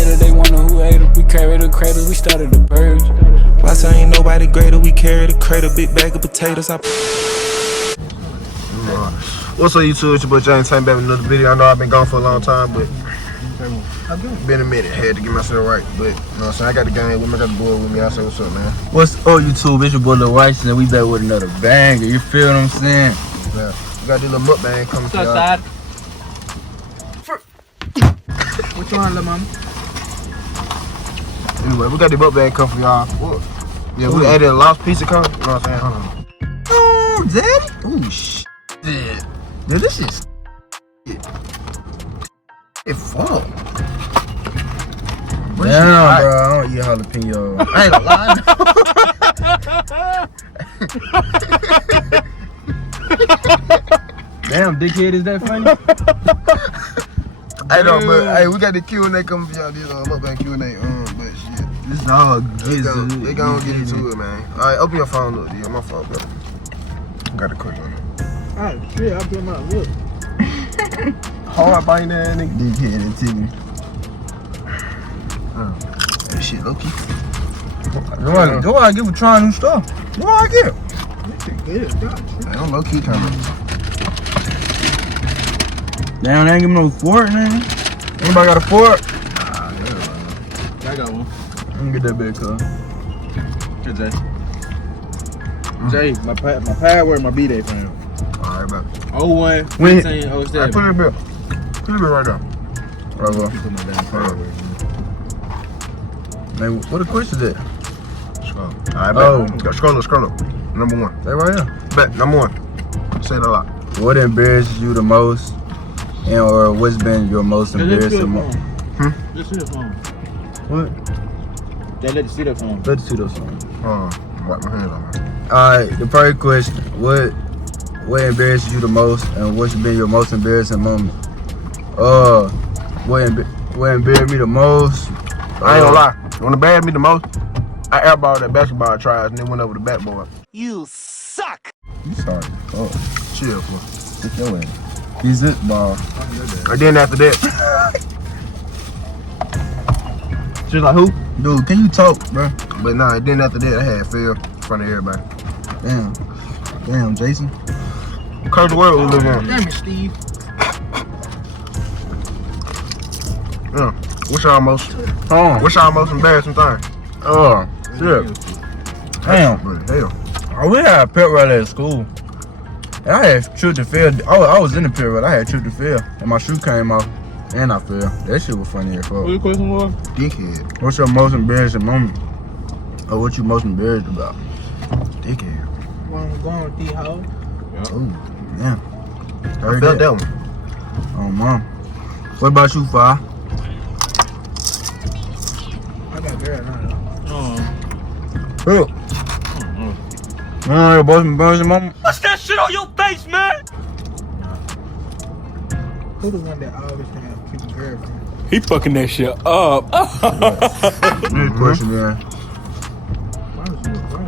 hater, they wonder who hater. We carry the cradle, we started the purge. Why say ain't nobody greater? We carry the cradle, big bag of potatoes. What's up, YouTube? It's your boy James. Time back with another video. I know I've been gone for a long time, but been a minute. Had to get myself right, but you know what I'm saying? I got the gang with me, I got the boy with me. I say, what's up, man? What's up, YouTube? It's your boy Lil Rice, and we back with another banger. You feel what I'm saying? Yeah. We got this little mukbang coming to y'all. What you want, little mama? Anyway, we got the mukbang coming for y'all. What? Yeah, we added a lost piece of coming. You know what I'm saying? Hold on. Oh, daddy? Oh, shit. Dude, this is It fall. damn, bro. I don't eat jalapeno. I ain't gonna lie. Damn, dickhead, is that funny? I know, but hey, we got the Q&A coming for y'all. This mukbang Q&A. But shit, This all they gonna get into it, man. All right, open your phone up. Yeah, my phone, bro. Got a quick one. Oh, shit, I put my look. Hard biting that nigga. Dickhead and Timmy. That shit low key. Go out and get for trying new stuff. Go out and get it. I'm low key trying to. Damn, they ain't give me no fork, man. Anybody got a fork? I got one. Let me get that big, cuz. Hey, Jay. Jay, my pad where my B-Day from. Alright, bro. 01, When- 15, Alright, 07. put it in the bill. Put it right there. Right, well. Put my damn pad where. Man, what the question is that? Scroll. Alright, Oh. bet. Scroll up. Number one. They right here. Bet, number one. Say it a lot. What embarrasses you the most? And or what's been your most embarrassing moment? Let's see the phone. What? They let you see the phone. Let's see those songs. Wipe my hands off. Alright, the first question. What embarrasses you the most and what's been your most embarrassing moment? What embarrassed me the most? I ain't gonna lie. When it embarrassed me the most, I airballed that basketball tries and then went over the backboard. You sorry. Oh, Chill, fool. get your ass. He's it, ball. And then after that, she was like, who? Dude, can you talk, bro? But nah, then after that, I had Phil in front of everybody. Damn, Jason. Curse the world we live in. Damn it, Steve. Yeah. What's y'all most embarrassing thing? Shit. Damn. But hell. Oh, we had a pet rally at school. And I had trip to fail. I was in the pit rally. I had trip to fail. And my shoe came off. And I fell. That shit was funny as fuck. What your question was? Dickhead. What's your most embarrassing moment? Or what you most embarrassed about? Dickhead. Going with D-Ho. Ooh. Yeah. I felt that one. Oh, mom. What about you, Fi? I got girl now. Who? Your most embarrassing moment? What's that shit on your face, man? Who the one that always trying to keep a girlfriend? He fucking that shit up. Next question, man.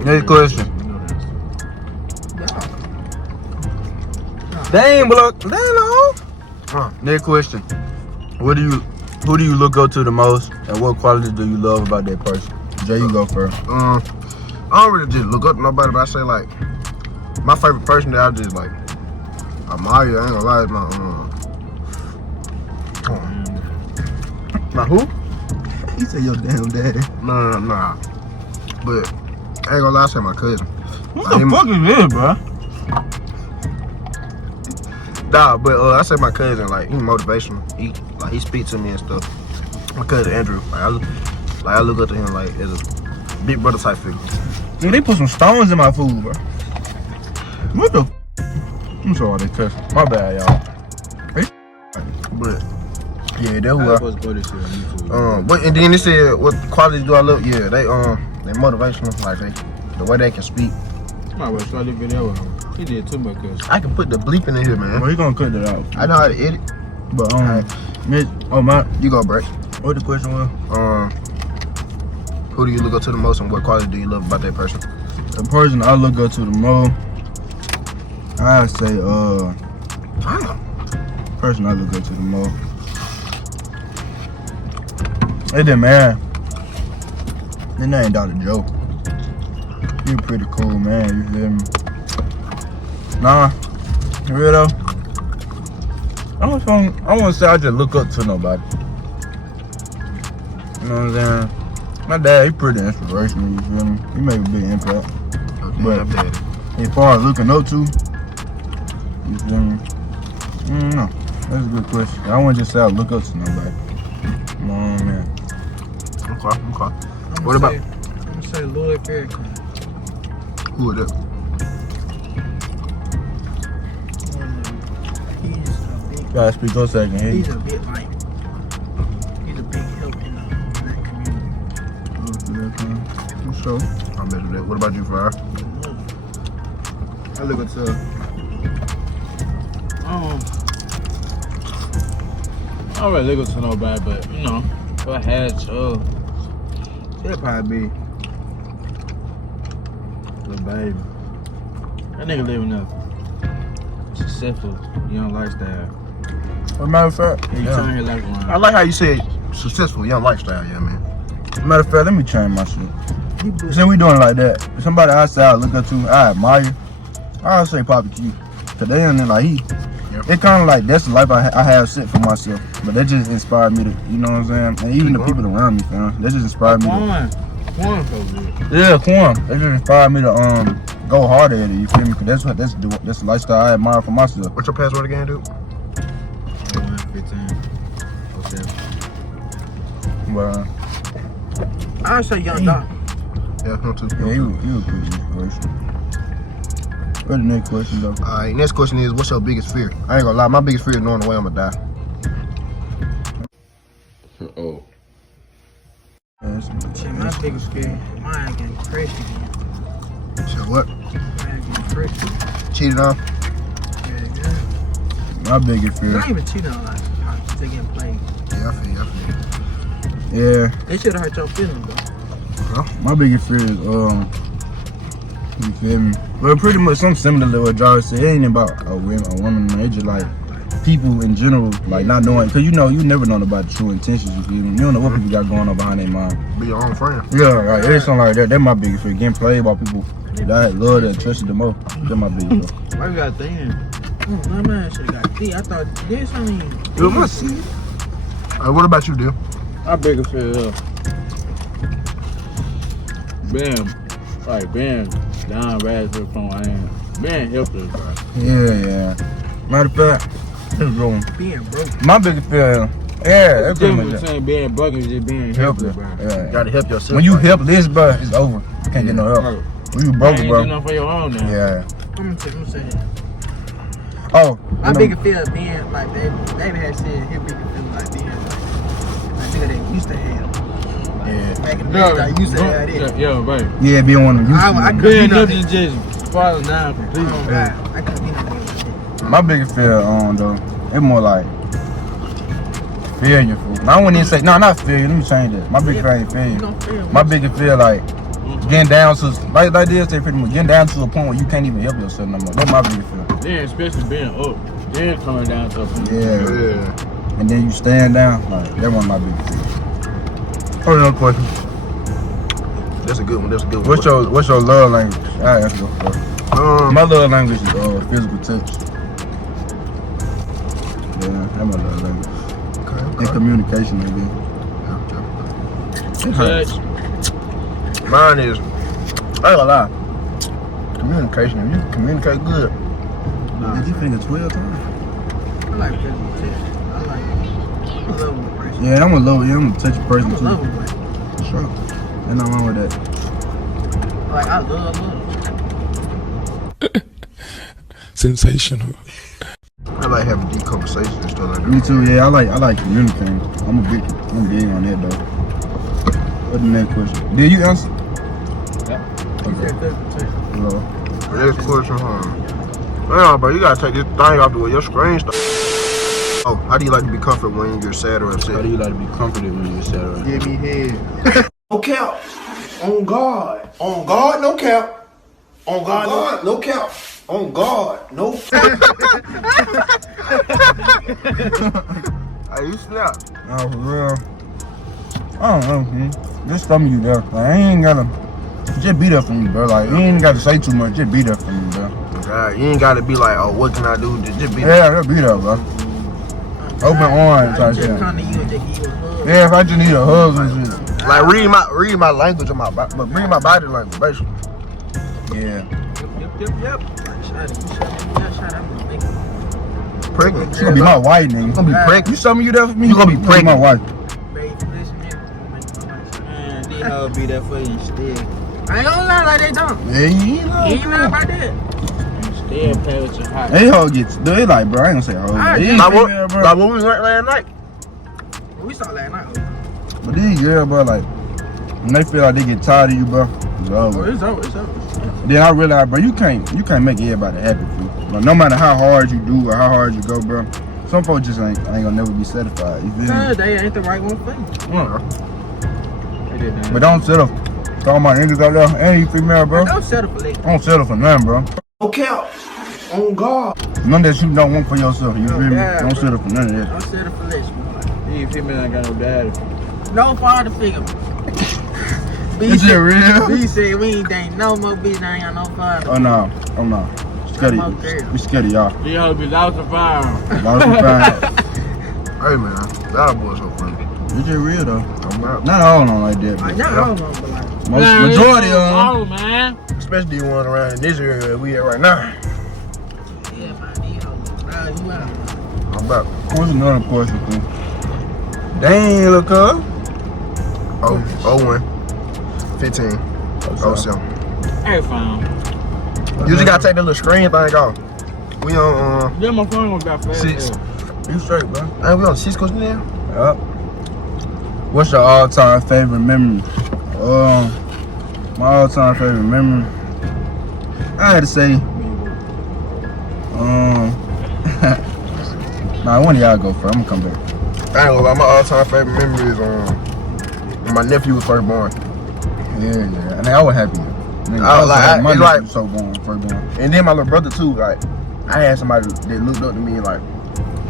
Next question. Dang, block. Damn, no. Next question. Who do you look up to the most, and what qualities do you love about that person? Jay, you go first. I don't really just look up to nobody, but I say like my favorite person that I just like admire. I ain't gonna lie, is my who? He said your damn daddy. Nah. But I ain't gonna lie, I say my cousin. What the fuck is this, bro? Nah, but I say my cousin, like he motivational. He speaks to me and stuff. My cousin Andrew, I look up to him like as a big brother type figure. Dude, they put some stones in my food, bro. What the? I'm sorry, they cuss. My bad, y'all. But yeah, that's who I I. supposed to put this shit on YouTube. But and then they said what qualities do I look? Yeah, they motivational. Like the way they can speak. Might well try this video with him. He did too much cuz. I can put the bleeping in here, man. Well, he gonna cut that out. I know how to edit. But Alright. You go, break. What the question was? Who do you look up to the most, and what quality do you love about that person? The person I look up to the most, I say person I look up to the most. It didn't matter. His name Dr. Joe. You pretty cool, man. You feel me? Nah, for real though. I won't say I just look up to nobody. You know what I'm saying? My dad, he pretty inspirational, you feel me? He make a big impact. Okay, But daddy. as far as looking up to, you feel me? No, that's a good question. I wouldn't just say I look up to nobody. No, man. Okay. What about? I'm gonna say Louis Farrakhan. Who is that? He's a big. Gotta speak up so I can hear you. He's a big help in that community. For sure. I'm better than that. What about you, Fire? I look at I don't really look to nobody, but you know, if I had to, it'd probably be the baby. That nigga living a successful young lifestyle. As a matter of fact, He turn his life around. I like how you said successful young lifestyle, yeah, man. matter of fact, let me change my shit. Since we doing it like that, if somebody outside I look up to, I admire, I'll say Poppy Q. Cause they ain't like he. Yep. It kind of like that's the life I have set for myself. But that just inspired me to, you know what I'm saying? And even the people around me, fam, that just inspired me to. Quan so good. Yeah, Quan. That just inspired me to go harder at it. You feel me? Cause that's the lifestyle I admire for myself. What's your password again, dude? 15. But I'll say Young Doc. Yeah, no two. yeah, he was pretty inspirational. What's the next question though? Alright, next question is, what's your biggest fear? I ain't gonna lie, my biggest fear is knowing the way I'm gonna die. Oh. Shit, my biggest fear, mine getting crushed again. So what? Mine getting crushed again. Cheated on? Yeah. My biggest fear. Not even cheating on, like, they getting played. Yeah, I feel you. Yeah. They should have hurt your feelings, though. My biggest fear is you feel me? Well, pretty much something similar to what Jarvis said. It ain't about a woman. It's just like people in general, like not knowing, cause you never know about the true intentions. You feel me? You don't know what people got going on behind their mind. Be your own friend. Yeah, right. It's something like that. That's my biggest fear. Getting played by people that I love and trusted the most. That's my biggest fear. Why you got thin? My man should have got key. I thought this something. You must see. What about you, dude? My biggest fear is being down raspberry from I am. Being helpless, bro. Yeah. Matter of fact, let's go. Being broke. My biggest fear, yeah, that's pretty much Difference it. between being broke and just being helpless, Helpless, bro. yeah. You gotta help yourself. When you like, helpless, bro, it's over. You can't get no help. Bro, When you you broke, ain't bro. do nothing for your own now. Yeah. I'm gonna say that. Oh, My biggest fear of being like David had said his biggest fear like being like a nigga that used to have. yeah. Back in the day, I used to have it. Yeah, right. Yeah, being one of them. I used to. couldn't Being be nothing. nothing just falling down Oh completely. God, I couldn't be nothing like that. My biggest fear, though, it's more like failure. Fool. I wouldn't even say, no, not failure. Let me change that. My biggest fear ain't You failure. gonna fail. My biggest fear, like getting down to, like they say pretty much, getting down to a point where you can't even help yourself no more. That's my biggest fear. Then especially being up. Then coming down to a point. Yeah. Yeah. And then you stand down. Like that one my biggest fear. Oh, another question. That's a good one. That's a good one. What's your love language? I ask you first. My love language is physical touch. Yeah, that's my love language. And communication, maybe. Touch. Mine is, I ain't gonna lie, communication. If you communicate good, Did you finger 12 times? I like physical touch. I'm a lovable person. Yeah, I'm a touchy person I'm a too. lovable person. Sure. Ain't nothing wrong with that. Like I love. Sensational. I like having deep conversations and stuff like that. Me too, yeah, I like communicating. I'm big on that though. What's the next question? Did you answer? He said physical touch. Hello. Next question, Damn, bro, you gotta take this thing off the way your screen stuff. Oh, how do you like to be comforted when you're sad or upset? How do you like to be comforted when you're sad? Right? Give me head. No cap. On God. On God, no cap. On God, no cap. On God, no cap. Hey, you snap. Oh, for real. I don't know. Just tell me you there. Like, I ain't gotta. Just be there for me, bro. Like, you ain't gotta say too much. Just be there for me, bro. God, you ain't gotta be like, oh, what can I do? Just be Yeah, just be there, bro. Open arms type shit. Come to you and just give you a hug. Yeah, if I just need a hug and shit. like read my language of my body, but read my body language, basically. Yeah. Yep. Shot it. I'm gonna make it. Pregnant. She gonna be my wife, nigga. You gonna be pregnant. You show me you there for me? You gonna be My pregnant. wife. Babe, listen here. Man, these hoes be there for you instead. I ain't gonna lie like they don't. Yeah, you ain't You ain't lying about that. Still play with your heart. They hoe gets, they like, bro, I ain't gonna say hoe. Alright, These Like what, female, bro. like what we went last night. We saw last night. But these girls, bro, like, when they feel like they get tired of you, bro, it's over. It's over. Then I realize, bro, you can't make everybody happy for you. Like, no matter how hard you do or how hard you go, bro, some folks just ain't gonna never be satisfied. You feel me? Cause they ain't the right one for you. They did that. But don't settle. Talking about niggas out there, any female, bro. Don't settle for that. Don't settle for nothing, bro. No cap. On God. None that you don't want for yourself. You feel me? yeah, Don't bro. settle for none of that. Don't settle for less. These females ain't got no daddy. No father figure. Is it real? B said we ain't dating no more bitch. I ain't got no father. Oh no. Scared I'm of okay. We scared of y'all. These hoes be lost and found. Lost and found. Hey man, that boy so funny. It's just real though. I'm out. Not all of them like that. Like, But y'all don't know, but like, majority of them. Oh, man. Especially the ones around in this area that we at right now. yeah, man, these hoes, bro, you out. I'm back. What's another question, fool? Dang, look up. Oh, 01, 15, 07. Hey, fam. You just gotta take the little screen thing off. We on Yeah, my phone was got fast. 6. You straight, bro. Hey, we on 6 question now? Yup. What's your all-time favorite memory? My all-time favorite memory, I had to say, nah, one of y'all go first. I'm gonna come back. I ain't gonna lie, my all-time favorite memory is when my nephew was first born. Yeah. And I was happy. Nigga, I was like, my it's nephew like- so first born. And then my little brother too, like, I had somebody that looked up to me like,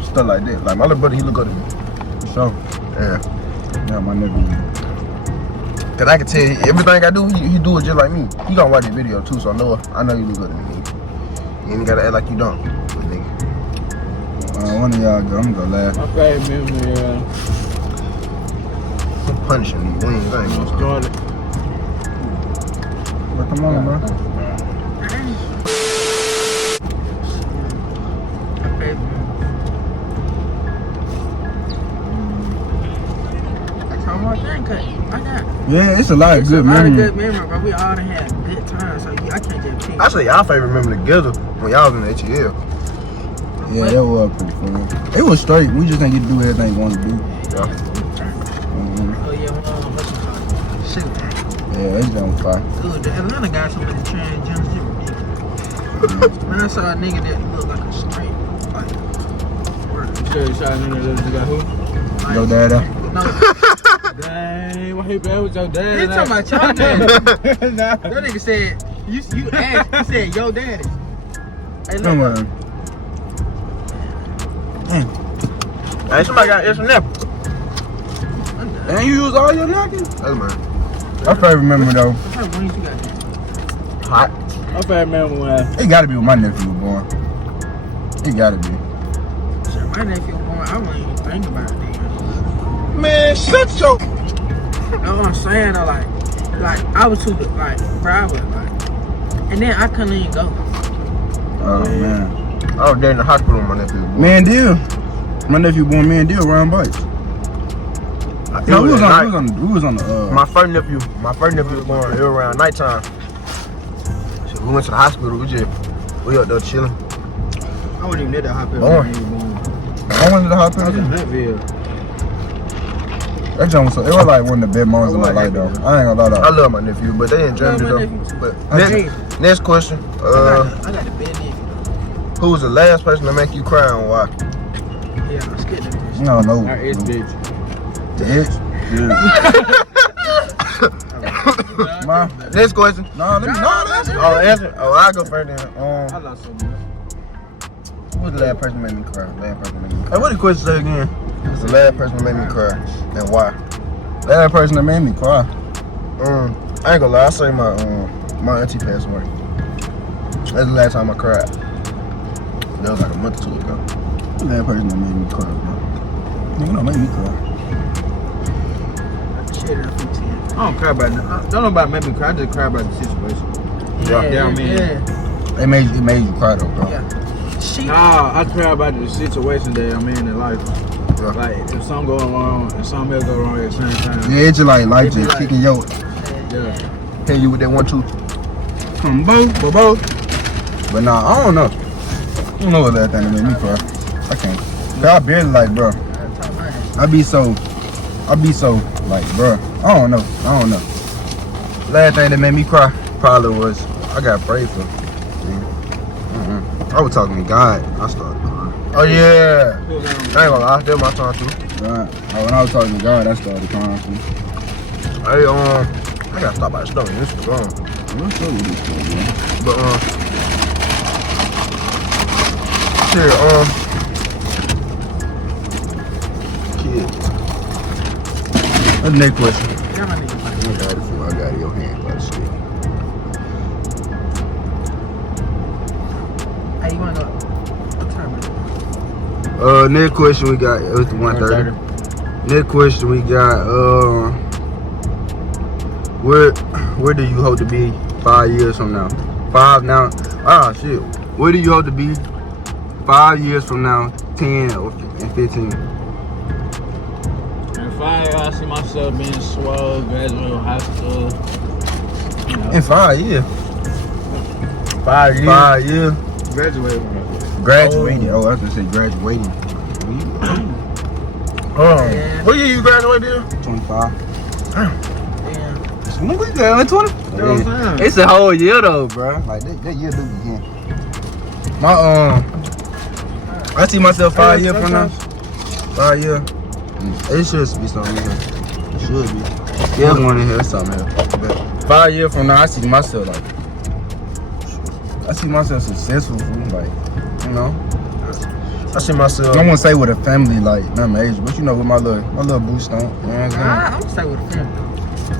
stuff like that. Like, my little brother, he looked up to me. So, Yeah. yeah, my nephew. Cause I can tell you, everything I do, he do it just like me. He gonna watch the video too, so I know you look good at me. You ain't gotta act like you don't. But nigga, One of y'all go. I'm gonna go last. My favorite memory, I'm punishing these wings. I ain't gonna start. started. But come on, bro. Okay. That's how much thing cut. I got. Yeah, it's a lot of It's good a lot of memories. good memory, but we all done had good times, so I can't just pick. I say y'all favorite memory together when y'all was in the ATL. Yeah, that was pretty fun. It was straight. We just didn't get to do everything we wanted to do. Yeah. Oh yeah, what's it called? Shoot. Yeah, it's done fine. Dude, the Atlanta got so many transgenders. It ridiculous. Man, I saw a nigga that looked like a straight. Like, word. You sure you shot a nigga that got who? Like, Your dad up. No, Dang, why he bad with your dad? he talking about your daddy. Nah. That nigga said, you asked, he said, yo daddy. Hey, Come look, on. Hey, somebody got extra nap. And you use all your napkins? That's man. My favorite memory though, what kind of wings you got there? Hot. My favorite memory when it gotta be when my nephew was born. It gotta be. Shit, my nephew born, I wouldn't even think about it, nigga. Man, shut your. That's what I'm saying though, like I was too like private, like, and then I couldn't even go. Oh man. I was there in the hospital when my nephew was born. Me and Deal. My nephew born, me and Deal riding bikes. It No, we was at night. on the My first nephew was born. It was around nighttime. So we went to the hospital. We up there chilling. I wasn't even at that hospital. Born. I went to the hospital. Huntville. That jump was so, it was like one of the best moments of my life though. I ain't gonna lie I though. love my nephew, but they in Germany my though. nephew too. But Okay. next question. I got the bed nephew. Who was the last person to make you cry and why? Yeah, I'm scared of this. No. Our ex bitch. The itch? Yeah. Ma, Next question. no, let me answer. Oh, answer. Oh, I'll go first then. I lost so much. Who was the last person to make me cry? Hey, what the question say again? Who's the last person to make me cry and why? Last person that made me cry. I ain't gonna lie. I say my auntie passed away. That's the last time I cried. That was like a month or two ago. Last person that made me cry, bro. Nigga, don't make me cry. Shit, I don't cry about nothing. Don't know about make me cry. I just cry about the situation. Yeah, I mean, It made you cry though, bro. Yeah. Shit. Nah, I cry about the situation that I'm in life. Yeah. Like if something going wrong and something else go wrong at the same time. Yeah, it's just like life It be just like- kicking your Yeah. Hit you with that 1-2. from both. But nah, I don't know. I don't know what that thing that made me cry. I can't. Cause I barely like, bro. I be so like, bro. I don't know. Last thing that made me cry probably was I got prayed for. I was talking to God. I started crying. Oh yeah. I ain't gonna lie. That was my time too. Right. When I was talking to God, I started crying too. Hey, I gotta stop by the store. This is gone. What's up with this stuff, man? But shit, kids. What's the next question? Yeah, my nigga. I got it for I got it in your hand, but shit. Hey, you wanna know what time is it? Next question we got. It was the 1:30. Next question we got. Where do you hope to be 5 years from now? 5 now. Ah shit. Where do you hope to be 5 years from now? 10 or 15? In 5 years, I see myself being swole, graduating high school. You know. In 5 years. 5 years. 5 years. Graduating. Graduating. Oh, I was gonna say graduating. Yeah. What year you graduated? 25. Damn. When we got 20? You know what I'm saying? It's a whole year though, bro. Like that year do begin. My I see myself 5 years from now. 5 years. It should be something here. It should be. Yeah, one in here, something here. But 5 years from now, I see myself successful, fool, like, you know. I see myself. I won't say with a family, like, not my age, but you know, with my little boost on. You know what I'm saying? I'm gonna stay with the family.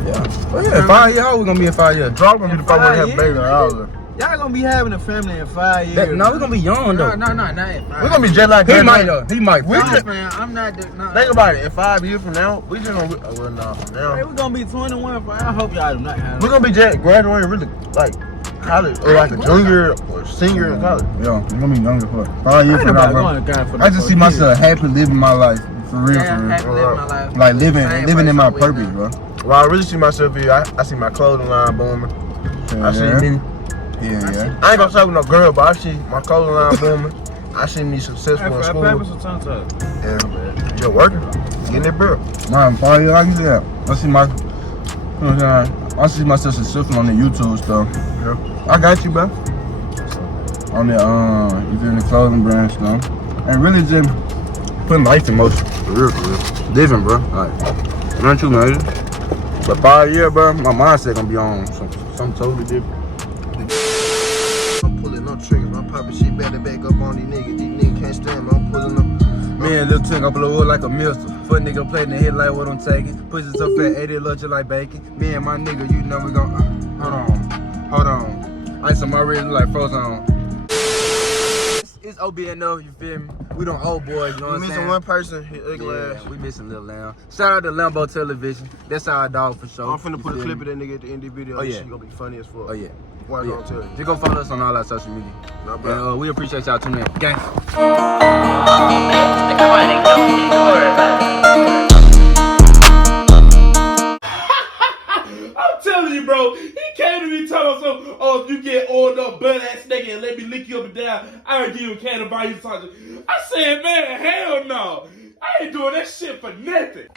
Yeah. But yeah, 5 years, how we gonna be in 5 years? Drop gonna be the 5 have a baby. Y'all gonna be having a family in 5 years. No, we gonna be young though. No, not at We're gonna be just like He that. might though. He might. We just- man, I'm not. Think about it. In 5 years from now, we just gonna be. Well, nah, from now. Hey, we're gonna be 21, but I hope y'all do not have We're gonna be just graduating really like college or like a junior or senior in college. Yeah, we gonna be younger for 5 years from now, bro. I just see myself happy living my life for real, Yeah, for real. happy living my life. Like living in my Same way purpose, now. bro. Well, I really see myself here. I see my clothing line booming. I see me. Yeah. I ain't gonna talk with no girl, but I see my clothing line booming. I see me successful in school. And just working, getting that bill. Man, 5 years, like you said, I see my, you know what I'm saying? I see myself successful on the YouTube stuff. Yeah. I got you, bro. On the you feel me, clothing brand stuff, and really just putting life in motion. For real. Living, bro. Like, not too major. But 5 years, bro, my mindset gonna be on something totally different. I'm pulling up triggers. My poppin' shit better back up on these niggas. These niggas can't stand me. I'm pulling up. Me and Lil Twin, I blow up like a missile. Fuck nigga play in the head like what I'm taking. Pussy so fat, 80 lunch like bacon. Me and my nigga, you know we gon' hold on. Ice on my wrist like frozen. It's Obnf, you feel me? We don't old boys, you know what I'm We saying? missing one person. His ugly ass. We missing Lil Lamb. Shout out to Lambo Television. That's our dog for sure. I'm finna put a You clip feel of me? that nigga at the end of the video. Oh, This yeah. shit gonna be funny as fuck. Oh yeah. Why Yeah. gonna tell you? Just go follow us on all our social media. Nah, bro. And we appreciate y'all tuning in. Gang. I'm telling you, bro. He came to me talking something. Oh, if you get oiled up, butt ass nigga, and let me lick you up and down, I ain't give you a can of buy you something. I said, man, hell no. I ain't doing that shit for nothing.